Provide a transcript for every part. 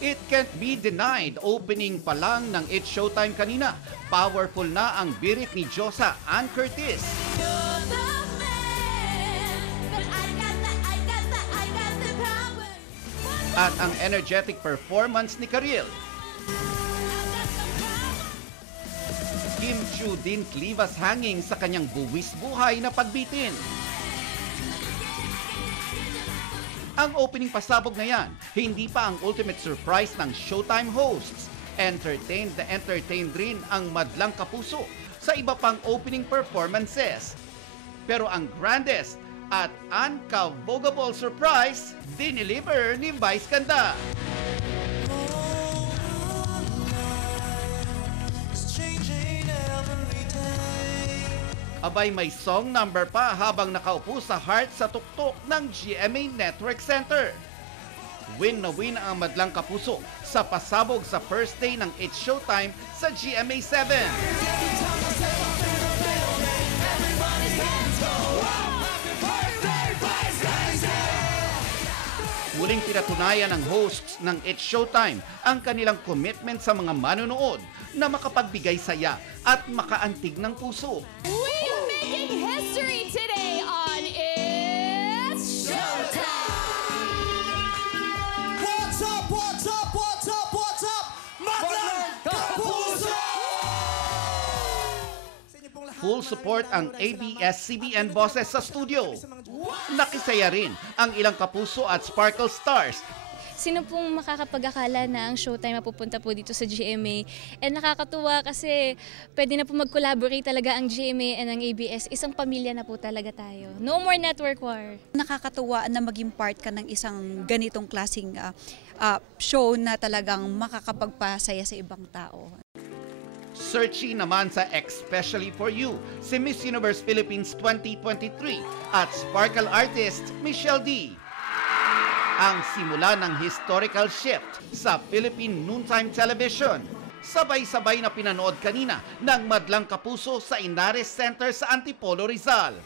It can't be denied, opening pa lang ng It's Showtime kanina. Powerful na ang birit ni Josa Ann Curtis. At ang energetic performance ni Karil. Kim Chiu din klivas hanging sa kanyang buwis buhay na pagbitin. Ang opening pasabog na yan, hindi pa ang ultimate surprise ng Showtime hosts. Entertained na entertained rin ang madlang kapuso sa iba pang opening performances. Pero ang grandest at unforgettable surprise, dineliver ni Vice Ganda. Abay, may song number pa habang nakaupo sa heart sa tuktok ng GMA Network Center. Win na win ang madlang kapuso sa pasabog sa first day ng It's Showtime sa GMA 7. Muling pinatunayan ng hosts ng It's Showtime ang kanilang commitment sa mga manonood na makapagbigay saya at makaantig ng puso. We're making history today on It's Showtime! What's up, what's up, what's up, what's up? Madlang Kapuso! Full support ang ABS-CBN bosses sa studio. Nakisaya rin ang ilang kapuso at Sparkle Stars. Sino pong makakapag-akala na ang Showtime mapupunta po dito sa GMA? And nakakatuwa kasi pwede na po mag-collaborate talaga ang GMA and ang ABS. Isang pamilya na po talaga tayo. No more network war. Nakakatuwa na maging part ka ng isang ganitong klaseng show na talagang makakapagpasaya sa ibang tao. Searching naman sa Especially For You, si Miss Universe Philippines 2023 at Sparkle artist Michelle D. Ang simula ng historical shift sa Philippine noontime television. Sabay-sabay na pinanood kanina ng madlang kapuso sa Inares Center sa Antipolo, Rizal.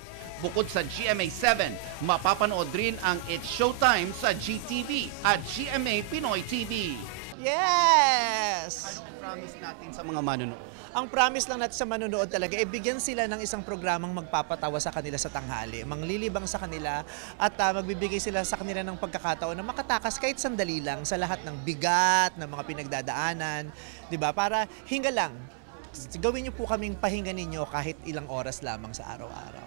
Bukod sa GMA 7, mapapanood rin ang It's Showtime sa GTV at GMA Pinoy TV. Yes! Anong promise natin sa mga manonood? Ang promise lang natin sa manonood talaga, bigyan sila ng isang programang magpapatawa sa kanila sa tanghali, manglilibang sa kanila at magbibigay sila sa kanila ng pagkakataon na makatakas kahit sandali lang sa lahat ng bigat, ng mga pinagdadaanan, di ba? Para hinga lang, gawin niyo po kaming pahinga ninyo kahit ilang oras lamang sa araw-araw.